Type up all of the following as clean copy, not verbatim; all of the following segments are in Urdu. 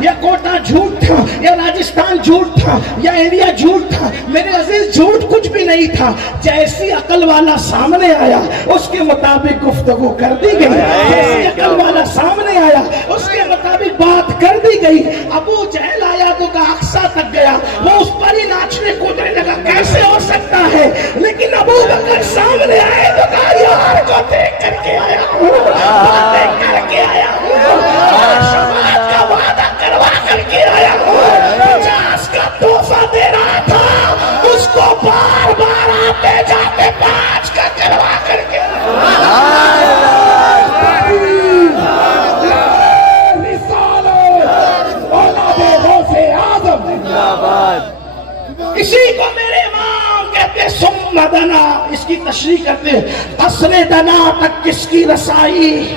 یا کوٹا جھوٹ تھا یا راجستھان جھوٹ تھا یا ایریا جھوٹ تھا، میرے عزیز جھوٹ کچھ بھی نہیں تھا. جیسی عقل والا سامنے آیا اس کے مطابق گفتگو کر دی گئی، جیسی عقل والا سامنے آیا اس کے مطابق بات کر دی گئی. ابو جہل آیا تو کہا اقصا تک گیا، وہ اس پر ہی ناچنے کودنے لگا، کیسے ہو سکتا ہے؟ لیکن ابو بکر سامنے آئے تو کہا یار کو دیکھ کر کے آیا ہوں، باتیں کر کے آیا ہوں، شفاعت کا وعدہ کروا کر کے آیا ہوں. 50 کا تحفہ دے رہا تھا اس کو بار بار آتے جاتے 5 کا کروا کر کے اسی کو میرے امام کہتے سم دنا، اس کی تشریح کرتے قصر دنا تک کس کی رسائی،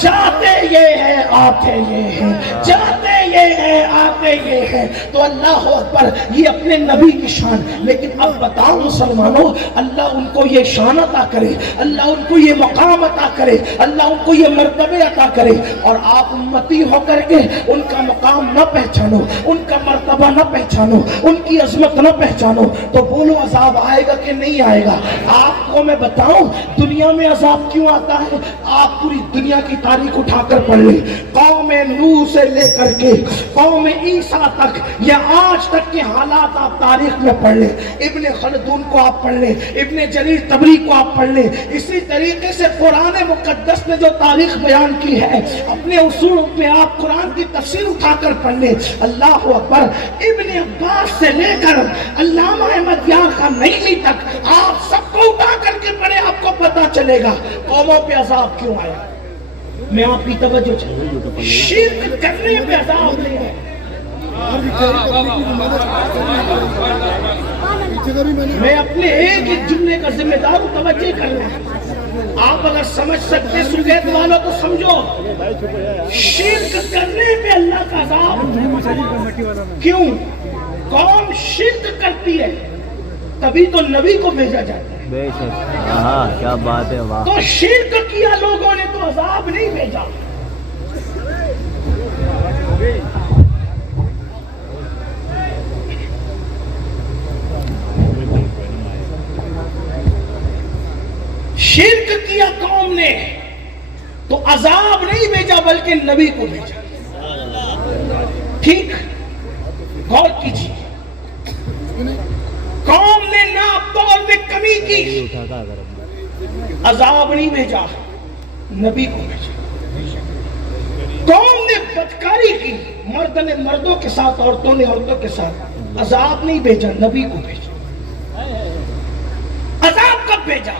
جاتے یہ ہے آتے یہ ہے، جاتے یہ ہے آتے یہ ہے. تو اللہ اکبر، یہ اپنے نبی کی شان. لیکن اب بتاؤ مسلمانوں، اللہ ان کو یہ شان عطا کرے، اللہ ان کو یہ مقام عطا کرے، اللہ ان کو یہ مرتبے عطا کرے، اور آپ امتی ہو کر کے ان کا مقام نہ پہچانو، ان کا مرتبہ نہ پہچانو، ان کی عظمت نہ پہچانو، تو بولو عذاب آئے گا کہ نہیں آئے گا؟ آپ کو میں بتاؤں دنیا میں عذاب کیوں آتا ہے؟ آپ پوری دنیا کی تاریخ اٹھا کر پڑھ لیں، قوم نوح سے لے کر کے قوم عیسیٰ تک، یا آج تک کے حالات آپ تاریخ میں پڑھ لیں. ابن خلدون کو آپ پڑھ لیں، ابن جریر طبری کو آپ پڑھ لیں. اسی طریقے سے قرآن مقدس نے جو تاریخ بیان کی ہے اپنے اصول میں آپ قرآن کی تفسیر اٹھا کر پڑھ لیں. اللہ اکبر، ابن عباس سے لے کر علامہ احمد یار خان نعیمی تک آپ سب کو اٹھا کر کے پڑھیں، آپ کو پتہ چلے گا قوموں پہ عذاب کیوں آیا. میں آپ کی توجہ چاہیے، شرک کرنے پہ عذاب نہیں ہے. میں اپنے ایک ایک جملے کا ذمہ دار ہوں، توجہ کرنا. آپ اگر سمجھ سکتے سویت والوں تو سمجھو، شرک کرنے پہ اللہ کا عذاب کیوں؟ قوم شرک کرتی ہے تبھی تو نبی کو بھیجا جاتا ہے. بے شک، ہاں کیا بات ہے، واہ. تو شرک کیا لوگوں نے تو عذاب نہیں بھیجا. شرک کیا قوم نے تو عذاب نہیں بھیجا بلکہ نبی کو بھیجا. ٹھیک، غور کیجیے. قوم نے ناپ تول میں کمی کی، عذاب نہیں بھیجا، نبی کو بھیجا. قوم نے بدکاری کی، مرد نے مردوں کے ساتھ، عورتوں نے عورتوں کے ساتھ، عذاب نہیں بھیجا، نبی کو بھیجا. عذاب کب بھیجا؟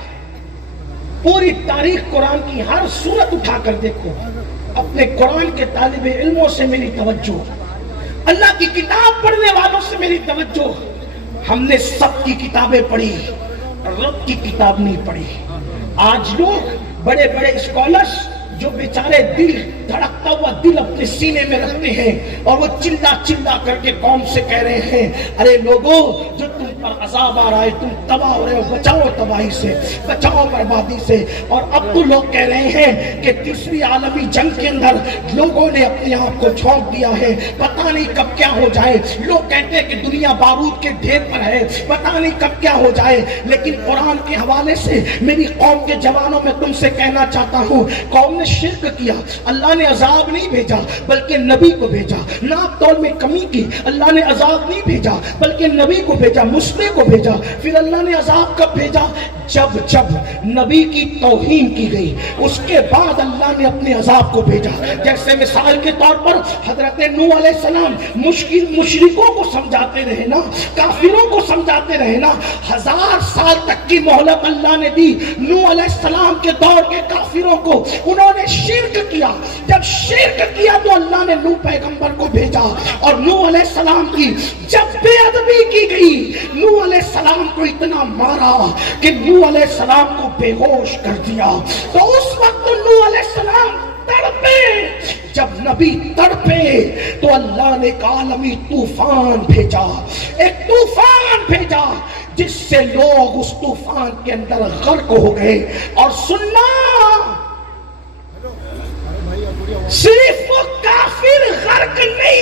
پوری تاریخ قرآن کی ہر سورت اٹھا کر دیکھو. اپنے قرآن کے طالب علموں سے میری توجہ، اللہ کی کتاب پڑھنے والوں سے میری توجہ. ہم نے سب کی کتابیں پڑھی، رب کی کتاب نہیں پڑھی. آج لوگ بڑے بڑے اسکالرز جو بیچارے دل دھڑکتا ہوا دل اپنے سینے میں رکھتے ہیں اور وہ چلا چلا کر کے قوم سے کہہ رہے ہیں ارے لوگوں جو تم پر عذاب آ رہا ہے تم تباہ ہو رہے ہو، بچاؤ تباہی سے، بچاؤ بربادی سے. اور اب تو لوگ کہہ رہے ہیں کہ تیسری عالمی جنگ کے اندر لوگوں نے اپنے آپ کو جھونک دیا ہے، پتہ نہیں کب کیا ہو جائے. لوگ کہتے ہیں کہ دنیا بارود کے ڈھیر پر ہے، پتہ نہیں کب کیا ہو جائے. لیکن قرآن کے حوالے سے میری قوم کے جوانوں میں تم سے کہنا چاہتا ہوں، قوم نے شرک کیا، اللہ نے عذاب نہیں بھیجا بلکہ نبی کو بھیجا. ناپ تول میں کمی کی، اللہ نے عذاب نہیں بھیجا بلکہ نبی کو بھیجا، مسلم کو بھیجا. پھر اللہ نے عذاب کب بھیجا؟ جب نبی کی توہین کی گئی، اس کے بعد اللہ نے اپنے عذاب کو بھیجا. جیسے مثال کے طور پر حضرت نوح علیہ السلام مشرکوں کو سمجھاتے رہے نا، کافروں کو سمجھاتے رہے نا. 1000 سال تک کی مہلت اللہ نے دی نوح علیہ السلام کے دور کے کافروں کو. انہوں نے شرک کیا، جب شرک کیا تو اللہ نے نوح پیغمبر کو بھیجا اور نوح علیہ السلام کی جب بے ادبی کی گئی، نوح علیہ السلام کو اتنا مارا کہ نوح علیہ السلام کو بے ہوش کر دیا. تو اس وقت نوح علیہ السلام تڑپے. جب نبی تڑپے تو اللہ نے ایک عالمی طوفان بھیجا، ایک طوفان بھیجا جس سے لوگ اس طوفان کے اندر غرق ہو گئے. اور سننا، صرف وہ کافر غرق نہیں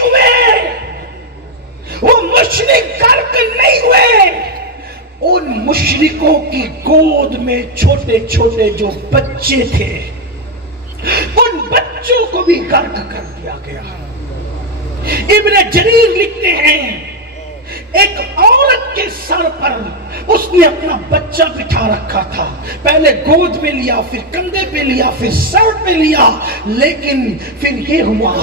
مشرکوں کی گود میں چھوٹے چھوٹے جو بچے تھے ان بچوں کو بھی غرق کر دیا گیا. ابن جریر لکھتے ہیں ایک عورت کے سر پر اس نے اپنا بچہ بٹھا رکھا تھا. پہلے گود میں لیا, پھر کندھے پہ لیا, پھر سر پہ لیا. لیکن پھر یہ ہوا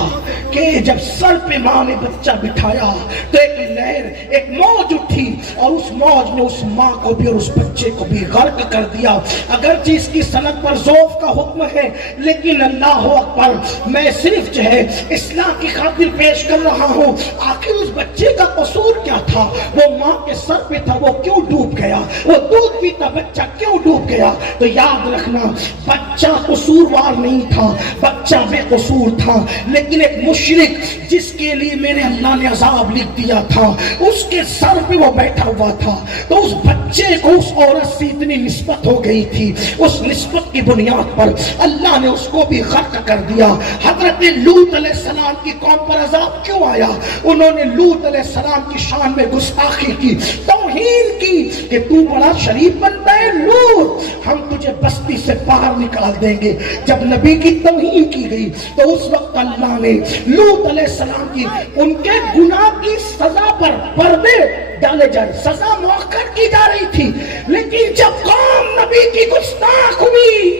کہ جب سر پہ ماں نے بچہ بٹھایا تو ایک لہر, ایک موج اٹھی اور اس موج نے اس ماں کو بھی اور اس بچے کو بھی غرق کر دیا. اگرچہ اس کی سند پر ذوف کا حکم ہے, لیکن اللہ اکبر, میں صرف جو ہے اصلاح کی خاطر پیش کر رہا ہوں. آخر اس بچے کا قصور کیا تھا؟ وہ ماں کے سر پہ تھا, وہ کیوں ڈوب گیا؟ وہ دودھ پیتا بچہ کیوں ڈوب گیا؟ تو یاد رکھنا, بچہ قصوروار نہیں تھا, بچہ بے قصور تھا. لیکن ایک مشرک جس کے لیے میرے اللہ نے عذاب لکھ دیا تھا, اس کے سر پہ وہ بیٹھا ہوا تھا, تو اس بچے کو اس عورت سے اتنی نسبت ہو گئی تھی, اس نسبت کی بنیاد پر اللہ نے اس کو بھی غرق کر دیا. حضرت لوط علیہ السلام کی قوم پر عذاب کیوں آیا؟ انہوں نے لوط علیہ السلام کی شان میں گستاخی کی, توہین کی کہ تو بڑا شریف بنتا ہے لوط, ہم تجھے بستی سے باہر نکال دیں گے. جب نبی کی توہین کی گئی تو اس وقت اللہ نے لوط علیہ السلام کی ان کے گناہ کی سزا پر پردے ڈالے جائے, سزا مؤخر کی جا رہی تھی. لیکن جب قوم نبی کی گستاخ ہوئی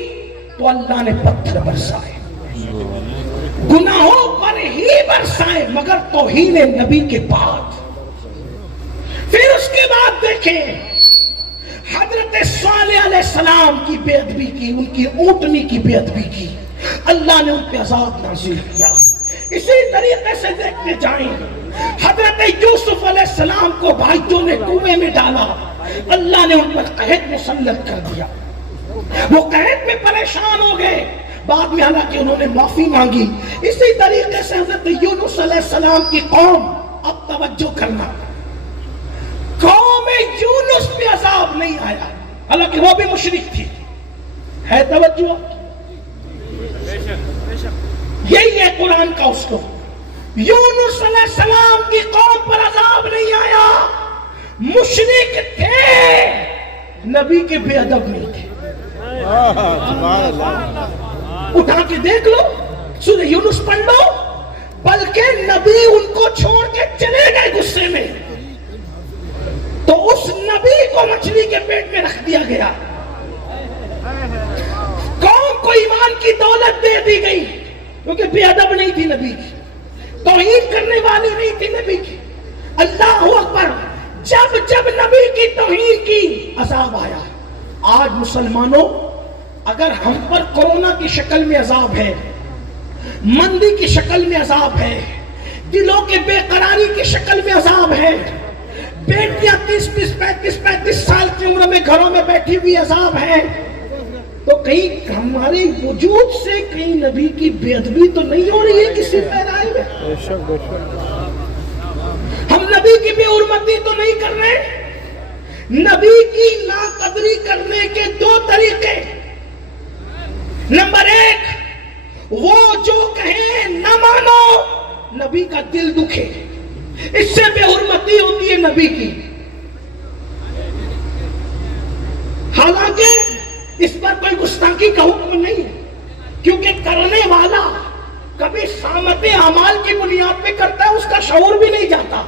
تو اللہ نے پتھر برسائے, گناہوں پر ہی برسائے, مگر توہین نبی کے بعد. پھر اس کے بعد دیکھیں حضرت صالح علیہ السلام کی بے ادبی کی, ان کی اونٹنی کی بے ادبی کی, اللہ نے ان پہ عذاب نازل کیا. اسی طریقے سے دیکھتے جائیں, حضرت یوسف علیہ السلام کو بھائیوں نے کنویں میں ڈالا, اللہ نے ان پر قحط مسلط کر دیا. وہ قحط میں پریشان ہو گئے, بعد میں حالانکہ انہوں نے معافی مانگی. اسی طریقے سے حضرت یونس علیہ السلام کی قوم, اب توجہ کرنا, قوم یونس پہ عذاب نہیں آیا, حالانکہ وہ بھی مشرک تھی. ہے توجہ؟ یہی ہے قرآن کا اسلوب. یونس علیہ السلام کی قوم پر عذاب نہیں آیا, مشرک تھے, نبی کے بے ادب نہیں تھے. اٹھا کے دیکھ لو, سورہ یونس پڑھ لو. بلکہ نبی ان کو چھوڑ کے چلے گئے غصے میں, تو اس نبی کو مچھلی کے پیٹ میں رکھ دیا گیا. قوم کو ایمان کی دولت دے دی گئی کیونکہ بے ادب نہیں تھی نبی کی, توہین کرنے والی نہیں تھی نبی کی. اللہ اکبر, جب جب نبی کی توہین کی عذاب آیا. آج مسلمانوں, اگر ہم پر کورونا کی شکل میں عذاب ہے, مندی کی شکل میں عذاب ہے, دلوں کے بے قراری کی شکل میں عذاب ہے, بیٹیاں 30-35 سال کی عمر میں گھروں میں بیٹھی ہوئی عذاب ہے, تو کہیں ہمارے وجود سے کہیں نبی کی بے ادبی تو نہیں ہو رہی ہے کسی پیرائی میں؟ ہم نبی کی بے حرمتی تو نہیں کر رہے؟ نبی کی ناقدری کرنے کے 2 طریقے. نمبر 1, وہ جو کہیں نہ مانو, نبی کا دل دکھے, اس سے بے حرمتی ہوتی ہے نبی کی. حالانکہ اس پر کوئی گستاخی کا حکم نہیں ہے, کیونکہ کرنے والا کبھی سامت اعمال کی بنیاد پہ کرتا ہے, اس کا شعور بھی نہیں جاتا,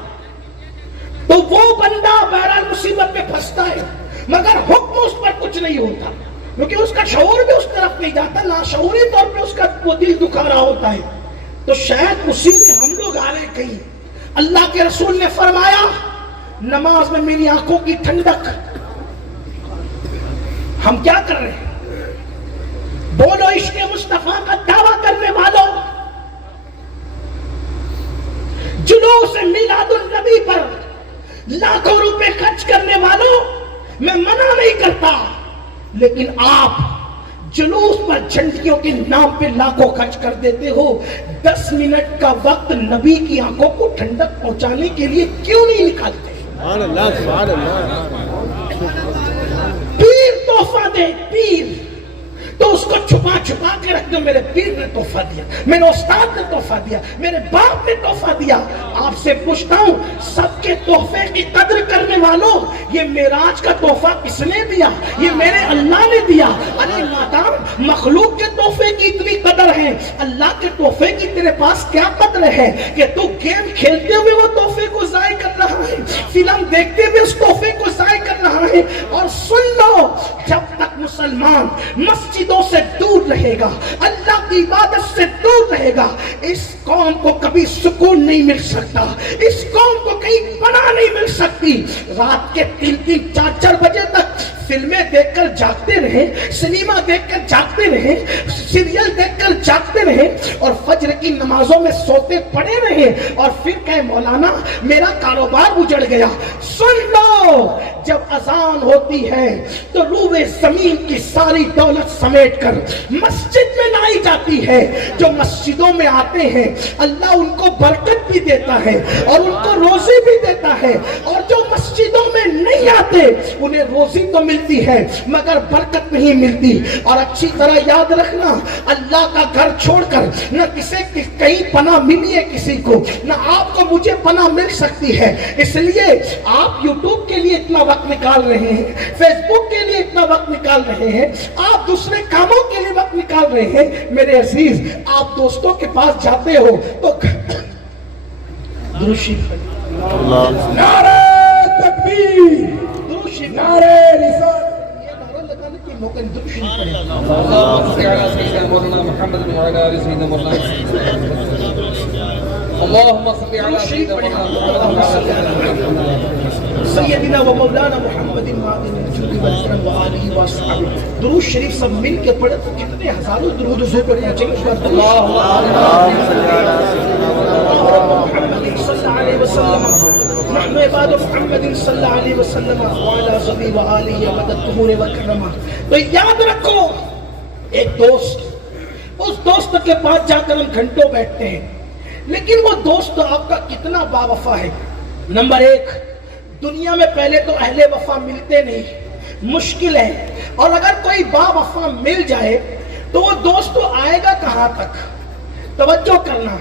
تو وہ بندہ بہرحال مصیبت میں پھنستا ہے, مگر حکم اس پر کچھ نہیں ہوتا, کیونکہ اس کا شعور بھی اس طرف نہیں جاتا, لاشعوری طور پہ اس کا وہ دل دکھا رہا ہوتا ہے. تو شاید اسی میں ہم لوگ آ رہے کہیں. اللہ کے رسول نے فرمایا, نماز میں میری آنکھوں کی ٹھنڈک. ہم کیا کر رہے ہیں؟ بولو عشق مصطفیٰ کا دعویٰ کرنے والوں, جلوس میلاد النبی پر لاکھوں روپے خرچ کرنے والوں, میں منع نہیں کرتا, لیکن آپ جلوس پر جھنڈیوں کے نام پہ لاکھوں خرچ کر دیتے ہو. 10 منٹ کا وقت نبی کی آنکھوں کو ٹھنڈک پہنچانے کے لیے کیوں نہیں نکالتے؟ سبحان اللہ, سبحان اللہ. پیر تحفہ دے, پیر تو اس کو چھپا چھپا کے رکھ دو. میرے پیر نے تحفہ دیا, میرے استاد نے تحفہ دیا, میرے باپ نے تحفہ دیا. آپ سے پوچھتا ہوں, سب کے تحفے کی قدر کرنے والوں, یہ معراج کا تحفہ کس نے دیا؟ یہ میرے اللہ نے دیا. ارے نادان, مخلوق کے تحفے کی اتنی قدر ہے, اللہ کے تحفے کی تیرے پاس کیا قدر ہے کہ تو گیم کھیلتے ہوئے وہ تحفے کو ضائع کر رہا ہے, فلم دیکھتے ہوئے اس تحفے کو ضائع کر رہا ہے. اور سن لو, جب تک مسلمان مسجدوں سے دور رہے گا, اللہ کی عبادت سے دور رہے گا, اس قوم کو کبھی سکون نہیں مل سکتا, اس قوم کو کہیں پناہ نہیں مل سکتی. رات کے 3-3, 4-4 بجے تک فلمیں دیکھ کر جاگتے رہے, سنیما دیکھ کر جاگتے رہے, سیریل دیکھ کر جاگتے رہے, اور فجر کی نمازوں میں سوتے پڑے رہے, اور پھر کہے مولانا میرا کاروبار اجڑ گیا. سن لو, جب اذان ہوتی ہے تو روئے زمین کی ساری دولت سمیٹ کر مسجد میں لائی جاتی ہے. جو مسجدوں میں آتے ہیں اللہ ان کو برکت بھی دیتا ہے اور ان کو روزی بھی دیتا ہے, اور جو مسجدوں میں نہیں آتے انہیں روزی تو ملتی ہے مگر برکت نہیں ملتی. اور اچھی طرح یاد رکھنا, اللہ کا گھر چھوڑ کر نہ کسی کہیں پناہ ملی ہے کسی کو, نہ آپ کو مجھے پناہ مل سکتی ہے. اس لیے آپ یوٹیوب کے لیے اتنا وقت نکال رہے ہیں, فیس بک کے لیے اتنا وقت نکال رہے ہیں, آپ دوسرے کاموں کے لیے وقت نکال رہے ہیں. میرے عزیز, آپ دوستوں کے پاس جاتے ہو تو درود شریف, نعرہ تکبیر, درود شریف, نعرہ رسالت. یہ نعرہ لگانے کے موقع درود شریف پڑھیں. اللهم صل على سيدنا مولانا محمد وعلى آل سيدنا مولانا. اللهم صل على سيدنا مولانا سیدنا و مولانا محمد معدن الجود والکرم وآلہ وصحبہ. درود شریف سب مل کے پڑھے تو کتنے ہزاروں درود حضور پر پہنچیں گے. محمد صلی اللہ علیہ وسلم, نحن عباد محمد صلی اللہ علیہ وسلم وعلى صحبہ وآلہ مدد تمور وکرمہ. تو یاد رکھو, ایک دوست, اس دوست کے پاس جا کر ہم گھنٹوں بیٹھتے ہیں, لیکن وہ دوست آپ کا کتنا با وفا ہے. نمبر 1, دنیا میں پہلے تو اہل وفا ملتے نہیں, مشکل ہے, اور اگر کوئی با وفا مل جائے تو وہ دوست تو آئے گا کہاں تک. توجہ کرنا,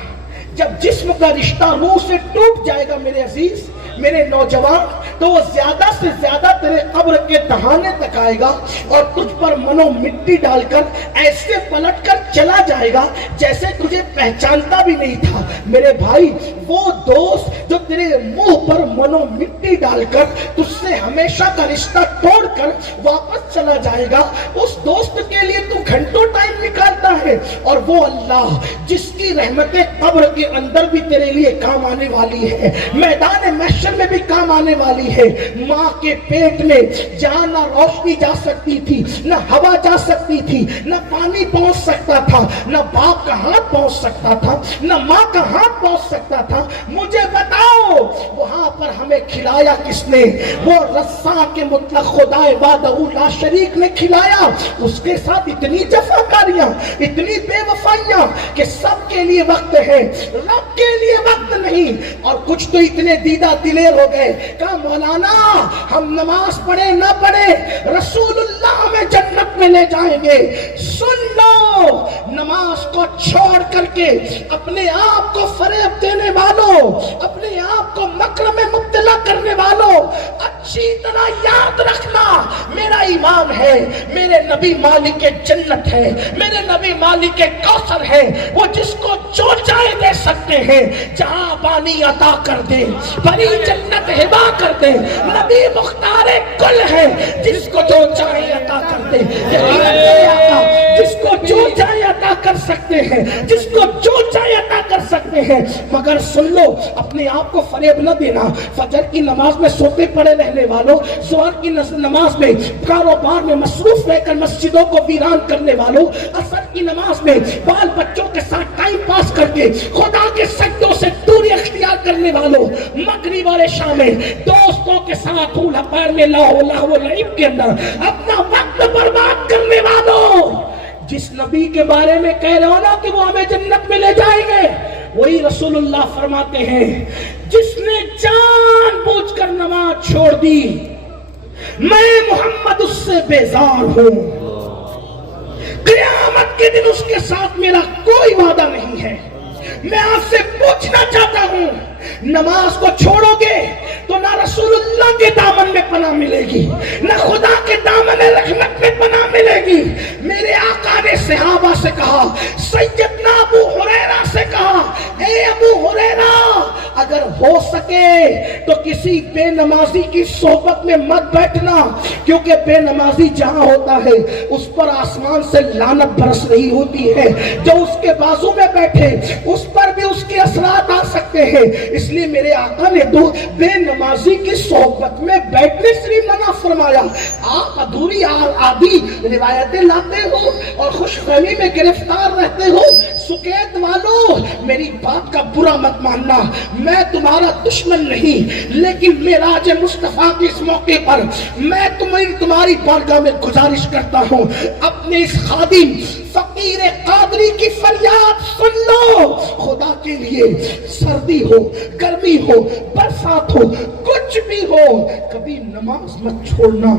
جب جسم کا رشتہ روح سے ٹوٹ جائے گا میرے عزیز, میرے نوجوان, تو وہ زیادہ سے زیادہ تیرے قبر کے دہانے تک آئے گا اور تجھ پر منو مٹی ڈال کر ایسے پلٹ کر چلا جائے گا جیسے تجھے پہچانتا بھی نہیں تھا. میرے بھائی, وہ دوست جو تیرے منہ پر منو مٹی ڈال کر تجھ سے ہمیشہ کا رشتہ توڑ کر واپس چلا جائے گا, اس دوست کے لیے تو گھنٹوں ٹائم نکالتا ہے. اور وہ اللہ جس کی رحمتیں قبر کے اندر بھی تیرے لیے کام آنے والی ہے, میدان محشر میں بھی کام آنے والی ہے. ماں کے پیٹ میں جہاں نہ روشنی جا سکتی تھی, نہ ہوا جا سکتی تھی, نہ پانی پہنچ سکتا تھا, نہ باپ کا ہاتھ پہنچ سکتا تھا, نہ ماں کا ہاتھ پہنچ سکتا تھا. مجھے بتاؤ وہاں پر ہمیں کھلایا کس نے؟ وہ رسا کے مطلق خدا وحدہ لا شریک نے کھلایا. اس کے ساتھ اتنی جفاکاریاں, اتنی بے وفائیاں کہ سب کے لیے وقت ہے, رب کے لیے وقت نہیں. اور کچھ تو اتنے دیدہ دلیر ہو گئے, کہا مولانا ہم نماز پڑھے نہ پڑھے رسول اللہ ہمیں جنت میں لے جائیں گے. سن لو, نماز کو چھوڑ کر کے اپنے آپ کو فریب دینے والوں, اپنے آپ کو مکر میں مبتلا کرنے والوں, اچھی طرح یاد رکھنا, میرا ایمان ہے میرے نبی مالک جنت ہے, میرے نبی مالک کوثر ہے, وہ جس کو جو چاہے دے سکتے ہیں, جہاں پانی عطا کر دے, بڑی جنت ہبا کر دے. نبی مختار کل ہے, جس کو جو چاہے عطا کر دے. جس کو جو چاہے عطا کر سکتے ہیں, جس کو جو چاہے عطا کر سکتے ہیں. مگر سن لو, اپنے آپ کو فریب نہ دینا. فجر کی نماز میں سوتے پڑے رہنے والوں, ظہر کی نماز میں کاروبار میں مصروف رہ کر مسجدوں کو ویران کرنے والوں, عصر کی نماز میں بال بچوں کے ساتھ ٹائم پاس کر کے خدا کے سجدوں سے دوری اختیار کرنے والوں, مغرب اور عشاء میں دوستوں کے ساتھ اولا پیر میں لاہو لعب کے اندر اپنا وقت برباد کرنے والوں, جس نبی کے بارے میں کہہ رہے ہو نا کہ وہ ہمیں جنت میں لے جائیں گے, وہی رسول اللہ فرماتے ہیں جس نے جان بوجھ کر نماز چھوڑ دی میں محمد اس سے بیزار ہوں. قیامت کے دن اس کے ساتھ میرا کوئی وعدہ نہیں ہے. میں آپ سے پوچھنا چاہتا ہوں، نماز کو چھوڑو گے تو نہ رسول اللہ کے دامن میں پناہ ملے گی، نہ خدا کے دامن رحمت میں پناہ ملے گی. میرے آقا نے صحابہ سے کہا، سیدنا ابو ہریرہ سے کہا، اے ابو ہریرہ اگر ہو سکے تو کسی بے نمازی کی صحبت میں مت بیٹھنا، کیونکہ بے نمازی جہاں ہوتا ہے اس پر آسمان سے لعنت برس رہی ہوتی ہے. جو اس کے بازو میں بیٹھے اس پر بھی اس کے اثرات آ سکتے ہیں. اس لیے میرے آقا نے تو بے نمازی کی صحبت میں بیٹھنے سے منع فرمایا. آپ ادھوری آدھی روایتیں لاتے ہو اور خوش فہمی میں گرفتار رہتے ہو. سکیت والو میری بات کا برا مت ماننا، میں تمہارا دشمن نہیں، لیکن معراج مصطفیٰ کے اس موقع پر میں تمہاری بارگاہ میں گزارش کرتا ہوں، اپنے اس خادم فقیر قادری کی فریاد سن لو. خدا کے لیے سردی ہو، گرمی ہو، برسات ہو، کچھ بھی ہو، کبھی نماز مت چھوڑنا،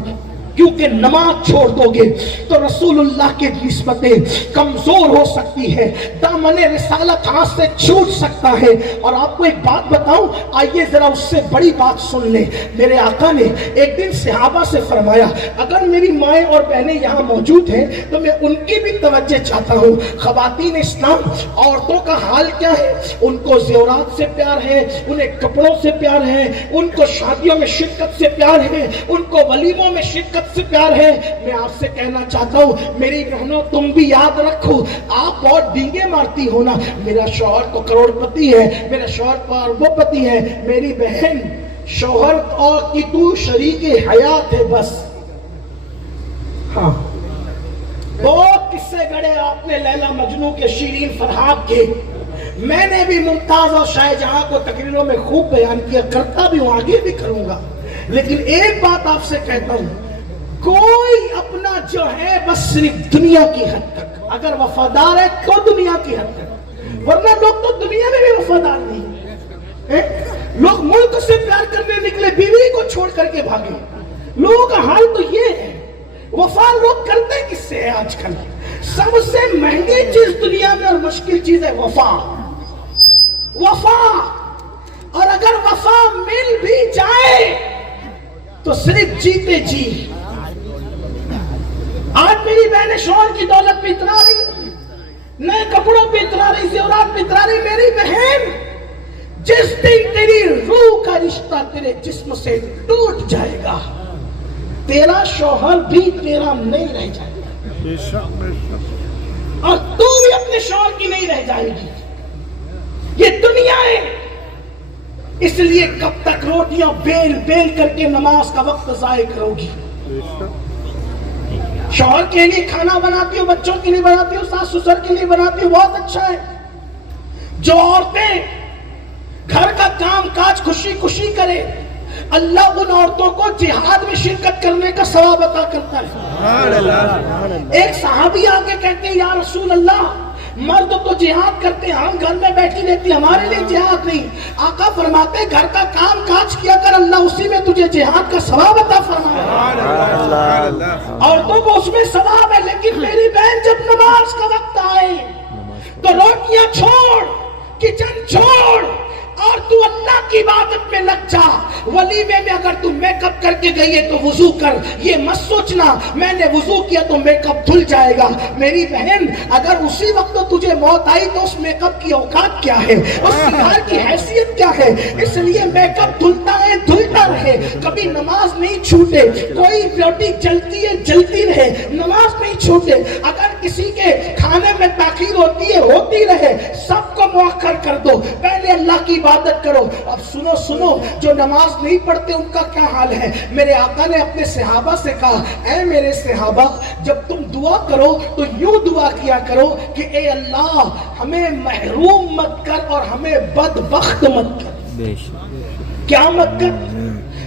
کیونکہ نماز چھوڑ دو گے تو رسول اللہ کے نسبتیں کمزور ہو سکتی ہے، دامن رسالت ہاتھ سے چھوٹ سکتا ہے. اور آپ کو ایک بات بتاؤں، آئیے ذرا اس سے بڑی بات سن لیں. میرے آقا نے ایک دن صحابہ سے فرمایا، اگر میری مائیں اور بہنیں یہاں موجود ہیں تو میں ان کی بھی توجہ چاہتا ہوں. خواتین اسلام، عورتوں کا حال کیا ہے؟ ان کو زیورات سے پیار ہے، انہیں کپڑوں سے پیار ہے، ان کو شادیوں میں شرکت سے پیار ہے، ان کو ولیموں میں شرکت سے پیار ہے. میں آپ سے کہنا چاہتا ہوں میری بہنوں، تم بھی یاد رکھو، آپ بہت ڈینگے مارتی ہو نا، میرا شوہر تو کروڑ پتی ہے، میرا شوہر تو اربوں پتی ہے. میری بہن، شوہر اور کی تو شریک حیات ہے بس. ہاں بہت قصے گڑے آپ نے لیلا مجنوں کے، شیرین فرحات کے. میں نے بھی ممتاز اور شاہ جہاں کو تقریروں میں خوب بیان کیا، کرتا بھی ہوں، آگے بھی کروں گا. لیکن ایک بات آپ سے کہتا ہوں، کوئی اپنا جو ہے بس صرف دنیا کی حد تک، اگر وفادار ہے تو دنیا کی حد تک، ورنہ لوگ تو دنیا میں بھی وفادار نہیں. لوگ ملک سے پیار کرنے نکلے، بیوی کو چھوڑ کر کے بھاگے. لوگوں کا حال تو یہ ہے. وفا لوگ کرتے کس سے ہے آج کل؟ سب سے مہنگی چیز دنیا میں اور مشکل چیز ہے وفا. وفا، اور اگر وفا مل بھی جائے تو صرف جیتے جی. آج میری بہن شوہر کی دولت پہ اترا رہی، نئے کپڑوں پہ اترا رہی، زیورات پہ اترا رہی. میری بہن، جس دن تیری روح کا رشتہ تیرے جسم سے ٹوٹ جائے گا، تیرا شوہر بھی تیرا نہیں رہ جائے گا، اور تو بھی اپنے شوہر کی نہیں رہ جائے گی. یہ دنیا ہے. اس لیے کب تک روٹیاں بیل بیل کر کے نماز کا وقت ضائع کرو گی؟ شوہر کے لیے کھانا بناتی ہو، بچوں کے لیے بناتی ہو، ساس سسر کے لیے بناتی ہو، بہت اچھا ہے. جو عورتیں گھر کا کام کاج خوشی خوشی کرے، اللہ ان عورتوں کو جہاد میں شرکت کرنے کا ثواب عطا کرتا ہے. ایک صحابی آگے کہتے ہیں، یا رسول اللہ، مرد تو جہاد کرتے ہیں، ہم گھر میں بیٹھی رہتی، ہمارے لیے جہاد نہیں. آقا فرماتے ہیں گھر کا کام کاج کیا کر، اللہ اسی میں تجھے جہاد کا ثواب عطا فرمائے. عورتوں کو اس میں ثواب ہے. لیکن میری بہن، جب نماز کا وقت آئے تو روٹیاں چھوڑ، کچن چھوڑ، اور تو اللہ کی عبادت میں لگ جا. ولیمے میں اگر تو میک اپ کر کے گئی ہے تو وضو کر. یہ مت سوچنا میں نے وضو کیا تو میک اپ دھل جائے گا. میری بہن، اگر اسی وقت تجھے موت آئی تو اس میک اپ کی اوقات کیا ہے، اس سگار کی حیثیت کیا ہے؟ اس لیے میک اپ دھلتا ہے، دھلتا رہے، کبھی نماز نہیں چھوٹے. کوئی بیوٹی جلتی ہے، جلتی رہے، نماز نہیں چھوٹے. اگر کسی کے کھانے میں تاخیر ہوتی ہے، ہوتی رہے، سب کو مؤخر کر دو، پہلے اللہ کی عبادت کرو. اب سنو، جو نماز نہیں پڑھتے ان کا کیا حال ہے؟ میرے آقا نے اپنے صحابہ سے کہا، اے میرے صحابہ، جب تم دعا کرو تو یوں دعا کیا کرو کہ اے اللہ، ہمیں محروم مت کر اور ہمیں بدبخت مت کر. کیا مت کر؟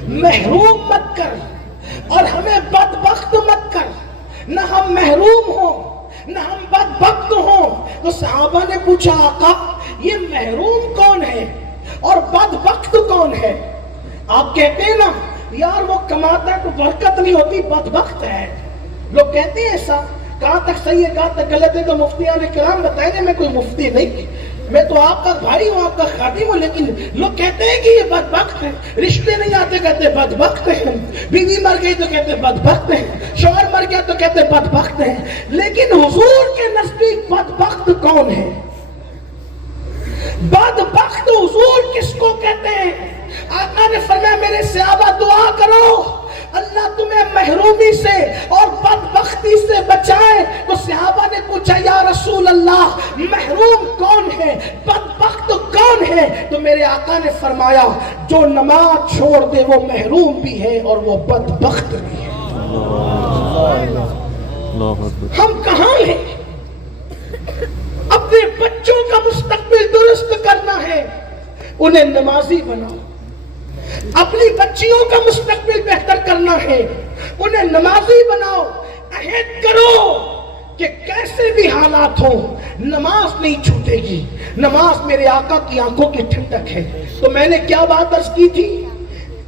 محروم مت کر اور ہمیں بدبخت مت کر. نہ ہم محروم ہوں نہ ہم بدبخت ہوں. تو صحابہ نے پوچھا، آقا یہ محروم کون ہے اور بدبخت کون ہے؟ آپ کہتے ہیں نا، یار وہ کماتا ہے تو برکت نہیں ہوتی، بدبخت ہے. لوگ کہتے ہیں ایسا. کہاں تک صحیح ہے کہاں تک غلط ہے تو مفتیان کرام بتائیں گے. میں کوئی مفتی نہیں, میں تو آپ کا بھائی ہوں, آپ کا خادم ہوں. لیکن لوگ کہتے ہیں کہ یہ بدبخت ہے, رشتے نہیں آتے کہتے بدبخت ہیں, بیوی مر گئی تو کہتے بدبخت ہیں, شوہر مر گیا تو کہتے بدبخت ہیں. لیکن حضور کے نزدیک بدبخت کون ہے؟ بدبخت حضور کس کو کہتے ہیں؟ آقا نے فرمایا میرے صحابہ دعا کرو اللہ تمہیں محرومی سے اور بدبختی سے بچائے. تو صحابہ نے پوچھا یا رسول اللہ محروم کون ہے, بدبخت کون ہے؟ تو میرے آقا نے فرمایا جو نماز چھوڑ دے وہ محروم بھی ہے اور وہ بدبخت بھی ہے. ہم کہاں ہیں؟ اپنے بچوں کا مستقبل درست کرنا ہے, انہیں نمازی بناؤ. اپنی بچیوں کا مستقبل بہتر کرنا ہے, انہیں نمازی بناؤ. عہد کرو کہ کیسے بھی حالات ہوں نماز نہیں چھوٹے گی. نماز میرے آقا کی آنکھوں کی ٹھنڈک ہے. تو میں نے کیا بات عرض کی تھی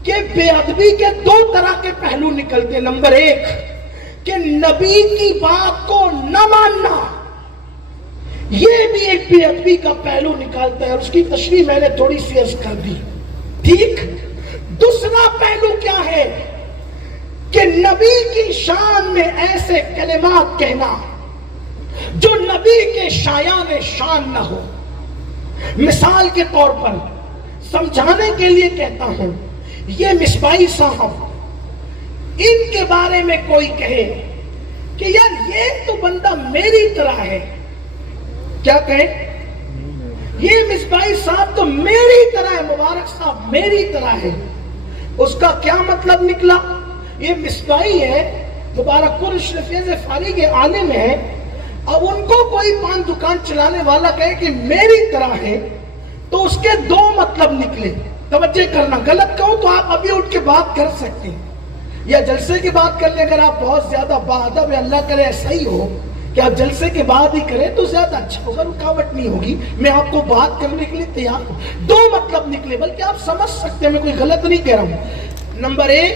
کہ بے ادبی کے دو طرح کے پہلو نکلتے. نمبر ایک کہ نبی کی بات کو نہ ماننا, یہ بھی ایک بے ادبی کا پہلو نکالتا ہے, اور اس کی تشریح میں نے تھوڑی سی عرض کر دی. ٹھیک. دوسرا پہلو کیا ہے کہ نبی کی شان میں ایسے کلمات کہنا جو نبی کے شایان شان نہ ہو. مثال کے طور پر سمجھانے کے لیے کہتا ہوں, یہ مصباحی صاحب ان کے بارے میں کوئی کہے کہ یار یہ تو بندہ میری طرح ہے, کیا کہے؟ یہ مصباحی صاحب تو میری طرح ہے, مبارک صاحب میری طرح ہے. اس کا کیا مطلب نکلا؟ یہ مصباحی ہے, مبارک پور شریف سے فارغ عالم ہے, اب ان کو کوئی پان دکان چلانے والا کہے کہ میری طرح ہے تو اس کے دو مطلب نکلے. توجہ کرنا, غلط کہوں تو آپ ابھی اٹھ کے بات کر سکتے ہیں یا جلسے کی بات کر لیں. اگر آپ بہت زیادہ باادب ہے, اللہ کرے ایسا ہی ہو کہ آپ جلسے کے بعد ہی کریں تو زیادہ اچھا ہوگا, رکاوٹ نہیں ہوگی, میں آپ کو بات کرنے کے لیے تیار ہوں. دو مطلب نکلے, بلکہ آپ سمجھ سکتے ہیں, میں کوئی غلط نہیں کہہ رہا ہوں. نمبر ایک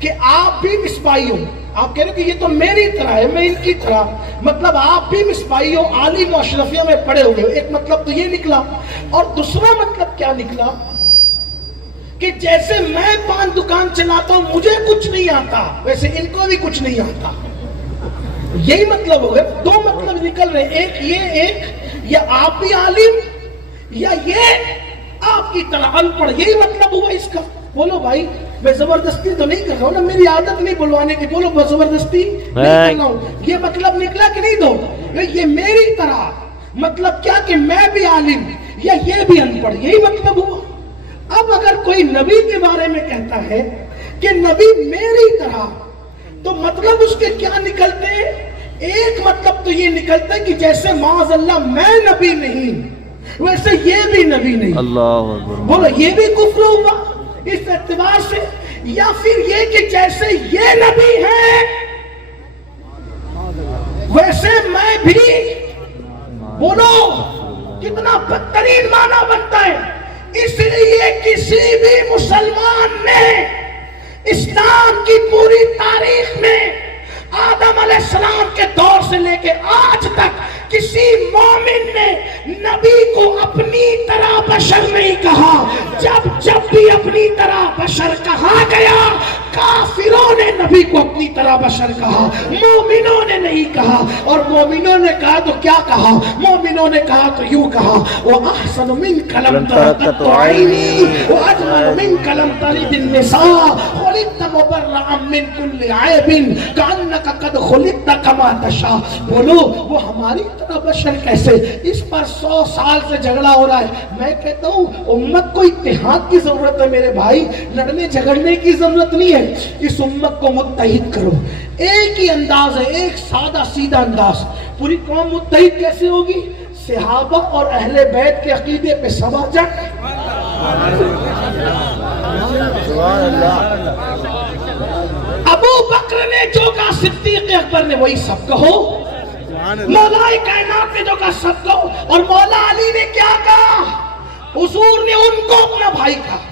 کہ آپ بھی مصباحی ہو, آپ کہہ رہے کہ یہ تو میری طرح ہے میں ان کی طرح, مطلب آپ بھی مصباحی ہو, عالم و اشرفیہ میں پڑے ہوئے ہو. ایک مطلب تو یہ نکلا. اور دوسرا مطلب کیا نکلا کہ جیسے میں پان دکان چلاتا ہوں مجھے کچھ نہیں آتا, ویسے ان کو بھی کچھ نہیں آتا. یہی مطلب ہو گئے. دو مطلب نکل رہے, ایک یہ, ایک یا آپ بھی عالم یا یہ آپ کی طرح ان پڑھ. یہی مطلب ہوا اس کا. بولو بھائی, میں زبردستی تو نہیں کر رہا ہوں نا, میری عادت نہیں بلوانے کی. بولو زبردستی نہیں کر رہا ہوں. یہ مطلب نکلا کہ نہیں؟ دو. یہ میری طرح مطلب کیا کہ میں بھی عالم یا یہ بھی ان پڑھ, یہی مطلب ہوا. اب اگر کوئی نبی کے بارے میں کہتا ہے کہ نبی میری طرح, تو مطلب اس کے کیا نکلتے ہیں؟ ایک مطلب تو یہ نکلتا ہے کہ جیسے معاذ اللہ میں نبی نہیں ویسے یہ بھی نبی نہیں. اللہ اکبر. بولو یہ بھی کفر ہوا اس اعتبار سے. یا پھر یہ کہ جیسے یہ نبی ہے ویسے میں بھی. بولو کتنا بدترین معنی بنتا ہے. اس لیے کسی بھی مسلمان نے اسلام کی پوری تاریخ میں آدم علیہ السلام کے دور سے لے کے آج تک کسی مومن نے نبی کو اپنی طرح بشر نہیں کہا. جب جب بھی اپنی طرح بشر کہا گیا کافروں نے نبی کو اپنی طرح بشر کہا, مومنوں نے نہیں کہا. اور مومنوں نے کہا تو کیا کہا؟ مومنوں نے کہا تو یوں کہا وَأَحْسَنُ مِنْكَ لَمْ تَرَ قَطُّ عَيْنِي وَأَجْمَلُ مِنْكَ لَمْ تَلِدِ النِّسَاءُ خُلِقْتَ مُبَرَّأً مِنْ كُلِّ عَيْبٍ كَأَنَّكَ قَدْ خُلِقْتَ كَمَا تَشَاءُ. بولو وہ ہماری طرح بشر کیسے؟ اس پر 100 سال سے جھگڑا ہو رہا ہے. میں کہتا ہوں امت کو اتحاد کی ضرورت ہے میرے بھائی, لڑنے جھگڑنے کی ضرورت نہیں ہے. اس امت کو متحد کرو. ایک ہی انداز ہے, ایک سادہ سیدھا انداز. پوری قوم متحد کیسے ہوگی؟ صحابہ اور اہل بیت کے عقیدے پہ سبا جا. ابو بکر نے جو کہا صدیق اکبر نے وہی سب کہو. مولا کائنات نے جو کہا سب کہو. اور مولا علی نے کیا کہا؟ حضور نے ان کو اپنا بھائی کہا.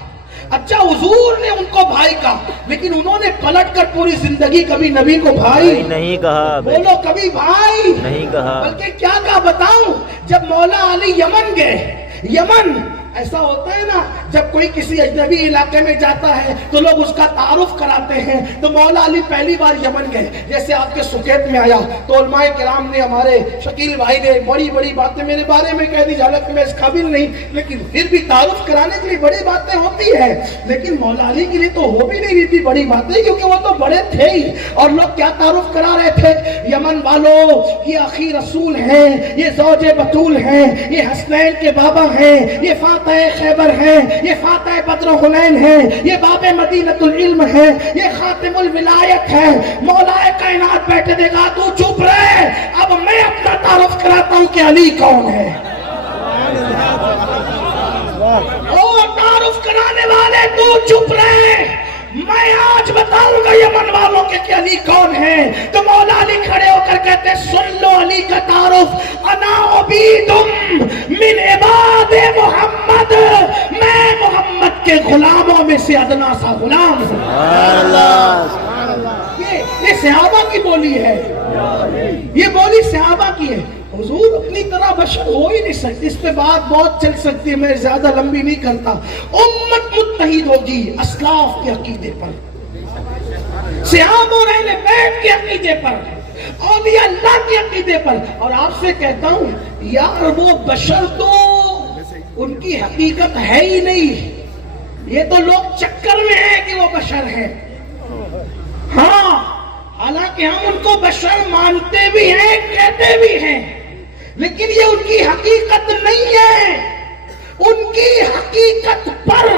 اچھا حضور نے ان کو بھائی کا، لیکن انہوں نے پلٹ کر پوری زندگی کبھی نبی کو بھائی نہیں کہا، بولو کبھی بھائی نہیں کہا، بلکہ کیا کہا بتاؤں، جب مولا علی یمن گئے، یمن ایسا ہوتا ہے نا جب کوئی کسی اجنبی علاقے میں جاتا ہے تو لوگ اس کا تعارف کراتے ہیں، تو مولا علی پہلی بار یمن گئے، جیسے آپ کے سکیت میں آیا تو علماء کرام نے، ہمارے شکیل بھائی نے بڑی بڑی باتیں میرے بارے میں کہہ دی، حالانکہ میں اس قابل نہیں، لیکن پھر بھی تعارف کرانے کے لیے بڑی باتیں ہوتی ہیں، لیکن مولا علی کے لیے تو ہو بھی نہیں رہی تھی بڑی باتیں، کیونکہ وہ تو بڑے تھے ہی، اور لوگ کیا تعارف کرا رہے تھے، یمن والوں یہ اخی رسول ہیں، یہ زوج بطول ہیں، یہ حسنین کے بابا ہیں، یہ فاطمہ خیبر ہیں، یہ فاتح بدر و حنین ہیں، یہ باب مدینۃ العلم ہے، یہ خاتم الولایت ہے۔ مولا کائنات بیٹھے دے گا تو چپ رہے، اب میں اپنا تعارف کراتا ہوں کہ علی کون ہے۔ او تعارف کرانے والے تو چپ رہے، میں آج بتاؤں گا یمن والوں کے کہ علی کون ہے۔ تو مولا علی کھڑے ہو کر کہتے سن لو علی کا تعارف، انا عبیدم من عباد محمد، میں محمد کے غلاموں میں سے ادنا سا غلام ہوں۔ یہ صحابہ کی بولی ہے، یہ بولی صحابہ کی ہے۔ حضور اپنی طرح بشر ہو ہی نہیں سکتی، اس پہ بات بہت چل سکتی ہے، میں زیادہ لمبی نہیں کرتا۔ امت متحد ہوگی اسلاف کے عقیدے پر، صحابہ اور اہل بیت کے عقیدے پر، اولیاء اللہ کے عقیدے پر۔ اور آپ سے کہتا ہوں یار وہ بشر تو ان کی حقیقت ہے ہی نہیں، یہ تو لوگ چکر میں ہیں کہ وہ بشر ہیں۔ ہاں حالانکہ ہم ان کو بشر مانتے بھی ہیں، کہتے بھی ہیں، لیکن یہ ان کی حقیقت نہیں ہے۔ ان کی حقیقت پر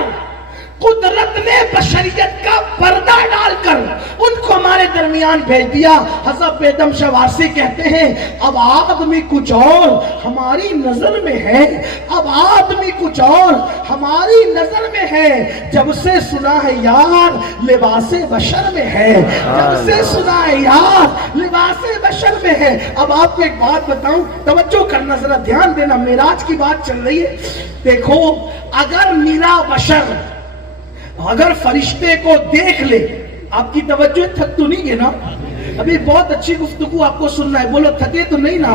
قدرت نے بشریت کا پردہ ڈال کر ان کو ہمارے درمیان بھیج دیا۔ حضرت بیدم شوارسی کہتے ہیں اب آدمی کچھ اور ہماری نظر میں ہے، اب آدمی کچھ اور ہماری نظر میں ہے، جب سے سنا ہے یار لباس بشر میں ہے، جب سے سنا ہے یار لباس بشر میں ہے۔ اب آپ کو ایک بات بتاؤں، توجہ کرنا، ذرا دھیان دینا، معراج کی بات چل رہی ہے۔ دیکھو اگر میرا بشر اگر فرشتے کو دیکھ لے، آپ کی توجہ تھک تو نہیں ہے نا؟ ابھی بہت اچھی گفتگو آپ کو سننا ہے، بولو تھکے تو نہیں نا؟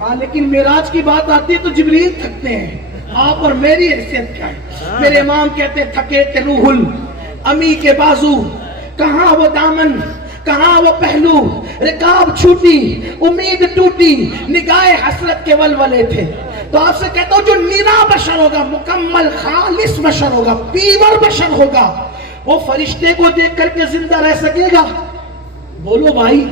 ہاں لیکن معراج کی بات آتی ہے تو جبریل تھکتے ہیں، آپ اور میری حیثیت کیا ہے؟ میرے امام کہتے ہیں تھکے تے روح امی کے بازو، کہاں وہ دامن کہاں وہ پہلو، رکاب چھوٹی امید ٹوٹی، نگاہ حسرت کے ولولے تھے۔ تو آپ سے کہتا ہوں جو نیرا بشر ہوگا، مکمل خالص بشر ہوگا، پیور بشر ہوگا، وہ فرشتے کو دیکھ کر کے زندہ رہ سکے گا؟ بولو بھائی،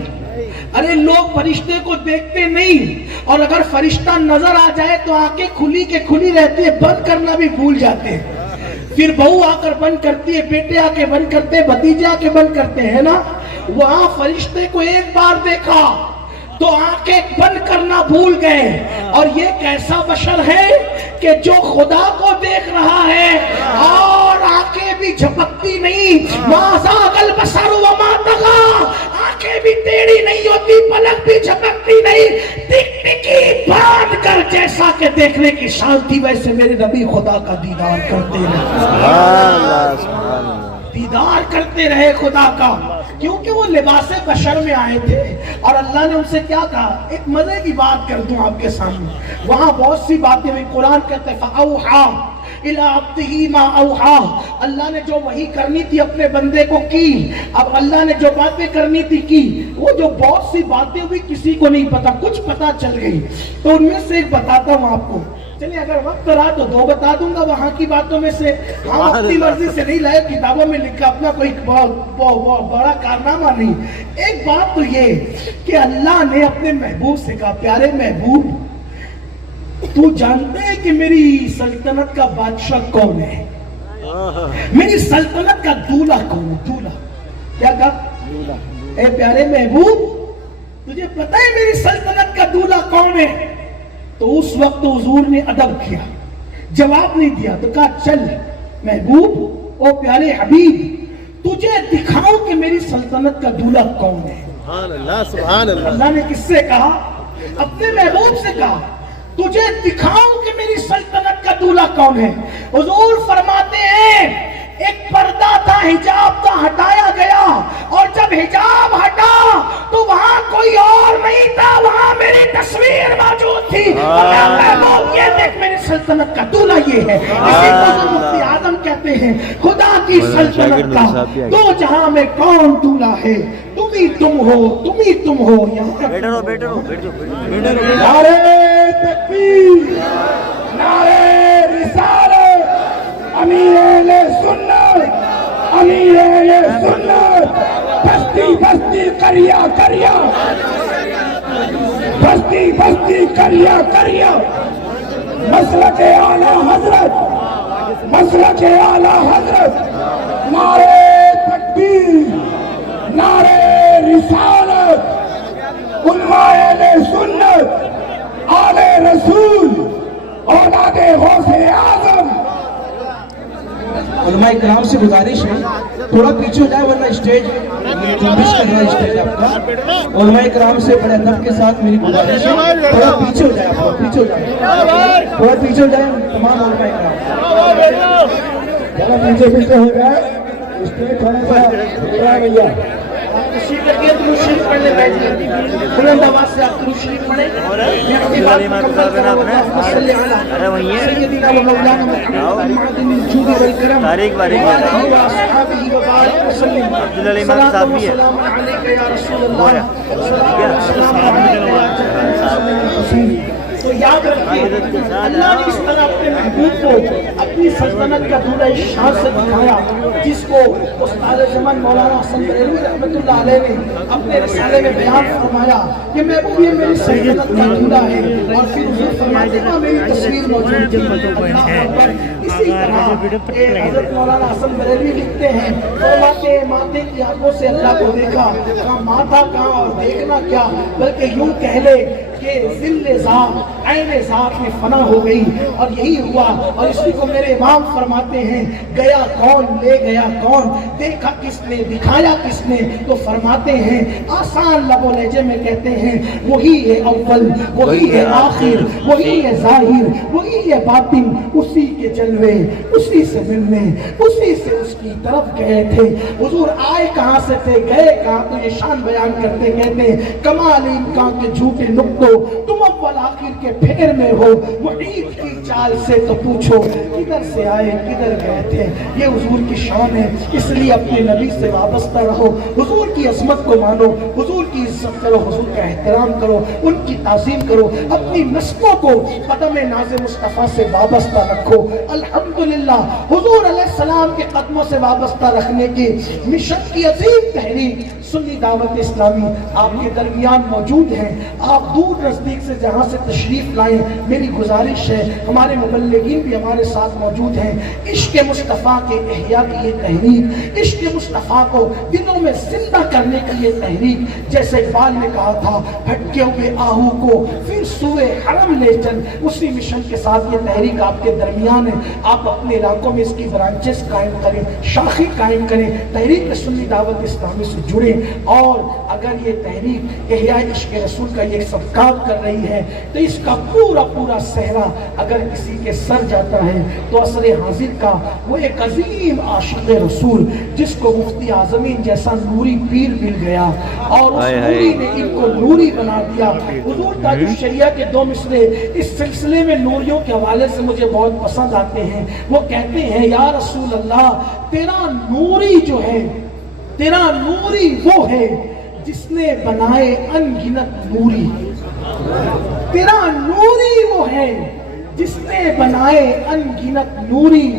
ارے لوگ فرشتے کو دیکھتے نہیں، اور اگر فرشتہ نظر آ جائے تو آنکھیں کھلی کے کھلی رہتی ہے، بند کرنا بھی بھول جاتے ہیں۔ پھر بہو آ کر بند کرتی ہے، بیٹے آ کے بند کرتے ہیں، بھتیجے آ کے بند کرتے ہیں نا۔ وہاں فرشتے کو ایک بار دیکھا تو آنکھیں بند کرنا بھول گئے۔ اور یہ کیسا بشر ہے کہ جو خدا کو دیکھ رہا ہے اور آنکھیں بھی جھپکتی نہیں، مَا زَاغَ الْبَصَرُ وَمَا طَغَىٰ، آنکھیں بھی ٹیڑھی نہیں ہوتی، پلک بھی جھپکتی نہیں، ٹک ٹکی باندھ کر جیسا کہ دیکھنے کی شان تھی ویسے میرے نبی خدا کا دیدار کرتے رہے، دیدار کرتے رہے خدا کا، کیونکہ وہ لباس بشر میں آئے تھے۔ اور اللہ نے ان سے کیا کہا، ایک مزے کی بات کر دوں آپ کے سامنے، وہاں بہت سی باتیں ہوئی، قرآن کہتے ہیں فَأَوْحَىٰ إِلَىٰ عَبْدِهِ مَا أَوْحَىٰ، اللہ نے جو وحی کرنی تھی اپنے بندے کو کی۔ اب اللہ نے جو باتیں کرنی تھی کی، وہ جو بہت سی باتیں ہوئی کسی کو نہیں پتا، کچھ پتا چل گئی، تو ان میں سے ایک بتاتا ہوں آپ کو۔ چلیے اگر وقت رہا تو دو بتا دوں گا وہاں کی باتوں میں سے، ہم اپنی مرضی سے نہیں لائے، کتابوں میں لکھا، اپنا کوئی بہت بڑا کارنامہ نہیں۔ ایک بات تو یہ کہ اللہ نے اپنے محبوب سے کہا پیارے محبوب تو جانتے ہیں کہ میری سلطنت کا بادشاہ کون ہے، میری سلطنت کا دولہ کون ہے؟ دولہ کیا کہا؟ اے پیارے محبوب تجھے پتہ ہے میری سلطنت کا دولہ کون ہے؟ تو اس وقت حضور نے ادب کیا، جواب نہیں دیا، تو کہا چل محبوب او پیارے حبیب تجھے دکھاؤں کہ میری سلطنت کا دولہ کون ہے۔ سبحان اللہ سبحان اللہ۔ اللہ نے کس سے کہا؟ اپنے محبوب سے کہا تجھے دکھاؤں کہ میری سلطنت کا دولہ کون ہے۔ حضور فرماتے ہیں ایک پردہ تھا حجاب کا ہٹایا گیا، اور جب حجاب ہٹا تو وہاں کوئی اور نہیں تھا، وہاں میری تصویر موجود تھی، اور یہ دیکھ میری سلطنت کا دولہا یہ ہے۔ اسی کو مفتی اعظم کہتے ہیں خدا کی سلطنت کا دو جہاں میں کون دولہا ہے، تم ہی تم ہو، تم ہی تم ہو۔ یہاں نعرہ تکبیر، نعرہ رسالت، امیر اہل سنت، امیر اہل سنت، بستی بستی کریا کریا، بستی بستی کریا کریا، مسلک اعلی حضرت، مسلک اعلی حضرت، نعرہ تکبیر، نعرہ رسالت، علماء اہل سنت، آل رسول، اولاد غوث اعظم۔ علماء کرام سے گزارش ہے تھوڑا پیچھے ہو جائے ورنہ اسٹیج جنبش کر رہا ہے اسٹیج آپ کا۔ علماء کرام سے بڑے ادب کے ساتھ میری گزارش ہے تھوڑا پیچھے ہو جائے، آپ پیچھے ہو جائے، تھوڑا پیچھے ہو جائے تمام علماء کرام، تھوڑا پیچھے پیچھے ہو جائے، اسٹیج تھوڑا سا بھیا۔ تشریف رکھیے، درود شریف پڑھنے بیٹھیے، بلند آواز سے آپ درود شریف پڑھیں۔ میں اپنی بات مکمل کروں گا۔ صلی علی سیدنا و مولانا محمد معدن الجود والکرم وعلى واصحابہ وبارک وسلم۔ صلاۃ و سلام علیک یا رسول اللہ، صلاۃ و سلام علیک یا حسین۔ تو یاد رکھیے اللہ نے اس طرح اپنے محبوب کو اپنی سلطنت کا دولہا شان سے دکھایا، جس کو استاد زمان مولانا حسن بریلوی رحمۃ اللہ علیہ نے اپنے رسالے میں بیان فرمایا کہ محبوب یہ میری سلطنت کا دولہا ہے، اور پھر حضور فرماتے ہیں میری تصویر موجود ہے۔ اسی طرح حضرت مولانا حسن بریلوی لکھتے ہیں فرماتے ماتھے کی آنکھوں سے اللہ کو دیکھا، کہاں ماتھا کہاں اور دیکھنا کیا، بلکہ یوں کہہ لے کہ ذل ذات عین ذات میں فنا ہو گئی، اور یہی ہوا۔ اور اسی کو میرے امام فرماتے ہیں گیا کون لے گیا کون، دیکھا کس نے دکھایا کس نے، تو فرماتے ہیں آسان لب و لہجے میں کہتے ہیں وہی ہے اول، وہی ہے آخر، وہی ہے ظاہر، وہی ہے باطن، اسی کے جلوے اسی سے ملنے اسی سے اس کی طرف گئے تھے۔ حضور آئے کہاں سے تھے گئے کہاں، تو یہ شان بیان کرتے کہتے ہیں کمال امکان کے جھوٹے نقطوں تم اول آخر کے پھیر میں ہو، محیط کی چال سے تو پوچھو کدھر سے آئے کدھر گئے تھے۔ یہ حضور کی شان ہے، اس لیے اپنے نبی سے وابستہ رہو، حضور کی عظمت کو مانو، حضور کی عزت کرو، حضور کا احترام کرو، ان کی تعظیم کرو، اپنی نسلوں کو قدم ناز مصطفیٰ سے وابستہ رکھو۔ الحمدللہ حضور علیہ السلام کے قدموں سے وابستہ رکھنے کی مشن کی عظیم تحریک سنی دعوت اسلامی آپ کے درمیان موجود ہیں۔ آپ دور نزدیک سے جہاں سے تشریف لائیں، میری گزارش ہے ہمارے مبلغین بھی ہمارے ساتھ موجود ہیں، عشق مصطفیٰ کے احیاء کی یہ تحریک، عشق مصطفیٰ کو دلوں میں زندہ کرنے کی یہ تحریک، جیسے اقبال نے کہا تھا بھٹکے ہوئے آہو کو پھر سوئے حرم لے چل، اسی مشن کے ساتھ یہ تحریک آپ کے درمیان ہے۔ آپ اپنے علاقوں میں اس کی برانچز قائم کریں، شاخیں قائم کریں، تحریک سنی دعوت اسلامی سے جڑیں، اور اگر یہ تحریک احیاء عشق رسول کا یہ سبقات کر رہی ہے تو اس کا پورا پورا صحرا اگر کسی کے سر جاتا ہے تو عصر حاضر کا وہ ایک عظیم عاشق رسول جس کو مفتی اعظمین جیسا نوری پیر مل گیا اور اس نوری نے ان کو نوری بنا دیا۔ حضور تاج الشریعہ کے دو مصرے اس سلسلے میں نوریوں کے حوالے سے مجھے بہت پسند آتے ہیں۔ وہ کہتے ہیں یا رسول اللہ تیرا نوری جو ہے، تیرا نوری وہ ہے جس نے بنائے ان گنت نوری، تیرا نوری وہ ہے جس نے بنائے ان گنت نوری،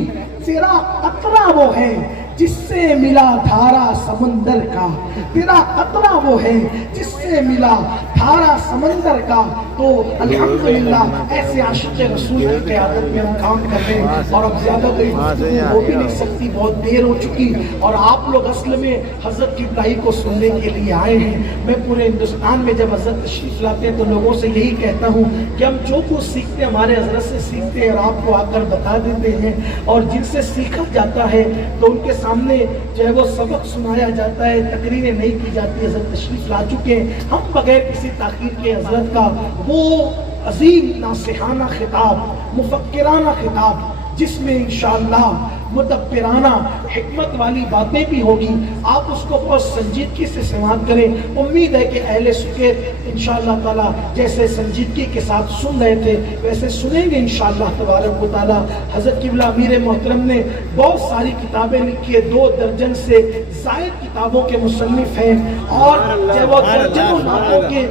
تیرا قطرہ وہ ہے جس سے ملا دھارا سمندر کا، تیرا قطرہ وہ ہے جس سے ملا دھارا سمندر کا۔ تو الحمدللہ ایسے عاشق رسول کی قیادت میں ہم کام کر رہے ہیں، اور اب زیادہ کوئی ہو بھی نہیں سکتی، بہت دیر ہو چکی، اور آپ لوگ اصل میں حضرت کی پڑھائی کو سننے کے لیے آئے ہیں۔ میں پورے ہندوستان میں جب حضرت تشریف لاتے ہیں تو لوگوں سے یہی کہتا ہوں کہ ہم جو کچھ سیکھتے ہیں ہمارے حضرت سے سیکھتے ہیں اور آپ کو آ کر بتا دیتے ہیں، اور جن سے سیکھا جاتا ہے تو ان کے سامنے جو ہے وہ سبق سنایا جاتا ہے، تقریریں نہیں کی جاتی۔ حضرت تشریف لا چکے ہیں، ہم بغیر کسی تاخیر کے حضرت کا وہ عظیم ناصحانہ خطاب، مفکرانہ خطاب جس میں انشاءاللہ مدبرانہ حکمت والی باتیں بھی ہوگی. آپ اس کو بہت سنجیدگی سے سماعت کریں. امید ہے کہ اہل سکیت انشاءاللہ تعالی جیسے سنجیدگی کے ساتھ سن رہے تھے ویسے سنیں گے انشاءاللہ تبارک و تعالی. حضرت قبلہ امیر محترم نے بہت ساری کتابیں لکھی ہے, 2 درجن سے زائد کتابوں کے مصنف ہیں, اور جب وہ درجنوں ناموں کے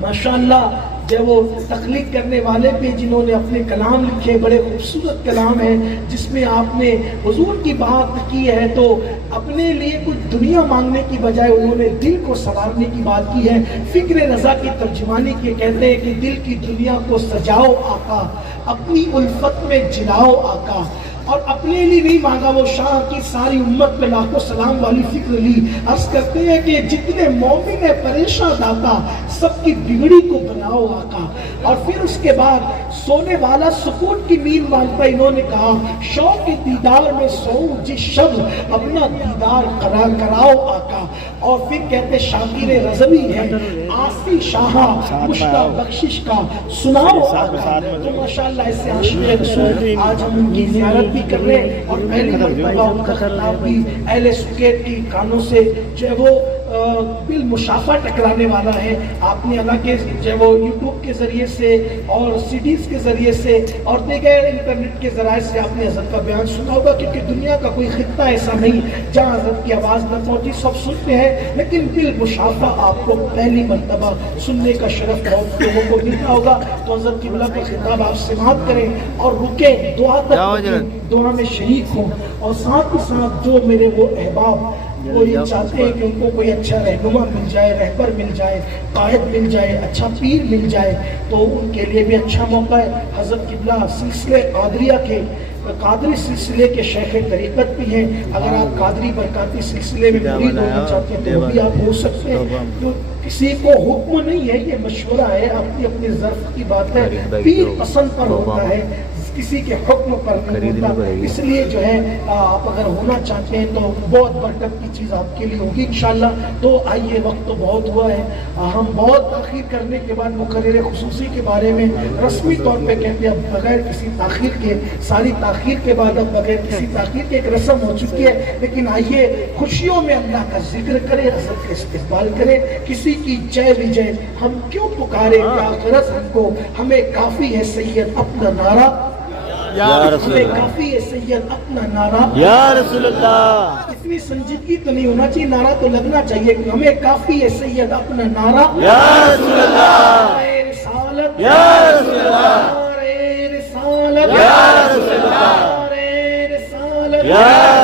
ماشاءاللہ جب وہ تخلیق کرنے والے بھی جنہوں نے اپنے کلام لکھے, بڑے خوبصورت کلام ہیں جس میں آپ نے حضور کی بات کی ہے تو اپنے لیے کچھ دنیا مانگنے کی بجائے انہوں نے دل کو سنوارنے کی بات کی ہے. فکر رضا کی ترجمانی کے کہتے ہیں کہ دل کی دنیا کو سجاؤ آقا, اپنی الفت میں جلاؤ آقا, اور اپنے لیے نہیں مانگا, وہ شاہ کی ساری امت میں لاکھوں سلام والی فکر لی. عرض کرتے ہیں کہ جتنے مومن ہے پریشان داتا, سب کی بگڑی کو بناؤ آقا. اور پھر اس کے بعد سونے والا سکون کی نیند مانگتا, انہوں نے کہا شوق کے دیدار میں سوؤں جس شب اپنا دیدار کراؤ آقا. اور پھر کہتے شاکر رضوی ہے آسی شاہا مشتاق بخشش کا سناؤ آقا. تو ماشاءاللہ ایسے عاشق رسول آج ہم ان کی زیارت بھی کر رہے ہیں, اور پہلی مرتبہ ان کا خطاب بھی اہل سکیت کی کانوں سے جو ہے وہ بالمشافہ ٹکرانے والا ہے. آپ نے اللہ کے جو ہے وہ یوٹیوب کے ذریعے سے اور CDs کے ذریعے سے اور دیگر انٹرنیٹ کے ذرائع سے آپ نے حضرت کا بیان سنا ہوگا, کیونکہ دنیا کا کوئی خطہ ایسا نہیں جہاں حضرت کی آواز نہ پہنچی. سب سنتے ہیں لیکن بالمشافہ آپ کو پہلی مرتبہ سننے کا شرف بہت لوگوں کو ملتا ہوگا. تو حضرت قبلہ کا خطاب آپ سماعت کریں اور رکیں, دعا تک دعا میں شریک ہوں, اور ساتھ ہی ساتھ جو میرے وہ احباب وہ یہ چاہتے ہیں کہ ان کو کوئی اچھا رہنما مل جائے, رہبر مل جائے, قائد مل جائے, اچھا پیر مل جائے, تو ان کے لیے بھی اچھا موقع ہے. حضرت قبلہ سلسلے قادریہ کے قادری سلسلے کے شیخ طریقت بھی ہیں. اگر آپ قادری برکاتی سلسلے میں مرید ہونا چاہتے ہیں تو وہ بھی آپ ہو سکتے ہیں. کسی کو حکم نہیں ہے, یہ مشورہ ہے, اپنی اپنی ظرف کی بات ہے. پیر پسند پر ہوتا ہے, کسی کے حکم پر نہیں ہوتا. اس لیے جو ہے آپ اگر ہونا چاہتے ہیں تو بہت برکت کی چیز آپ کے لیے ہوگی انشاءاللہ. تو آئیے, وقت تو بہت ہوا ہے, ہم بہت تاخیر کرنے کے بعد مقرر خصوصی کے بارے میں رسمی طور پہ کہتے ہیں اب بغیر کسی تاخیر کے, ساری تاخیر کے بعد اب بغیر کسی تاخیر کے ایک رسم ہو چکی ہے. لیکن آئیے خوشیوں میں اللہ کا ذکر کریں, حضرت کا استقبال کریں. کسی کی جے وجے ہم کیوں پکارے, کیا غرض ہم کو, ہمیں کافی ہے سید اپنا نعرہ, ہمیں کافی ہے سید اپنا نعرہ. یا رسول اللہ, اتنی سنجیدگی تو نہیں ہونا چاہیے, نعرہ تو لگنا چاہیے کہ ہمیں کافی ہے سید اپنا نعرہ. یا رسول اللہ, رسالت, یا رسول اللہ, رسالت, یا رسول اللہ, رسالت, یا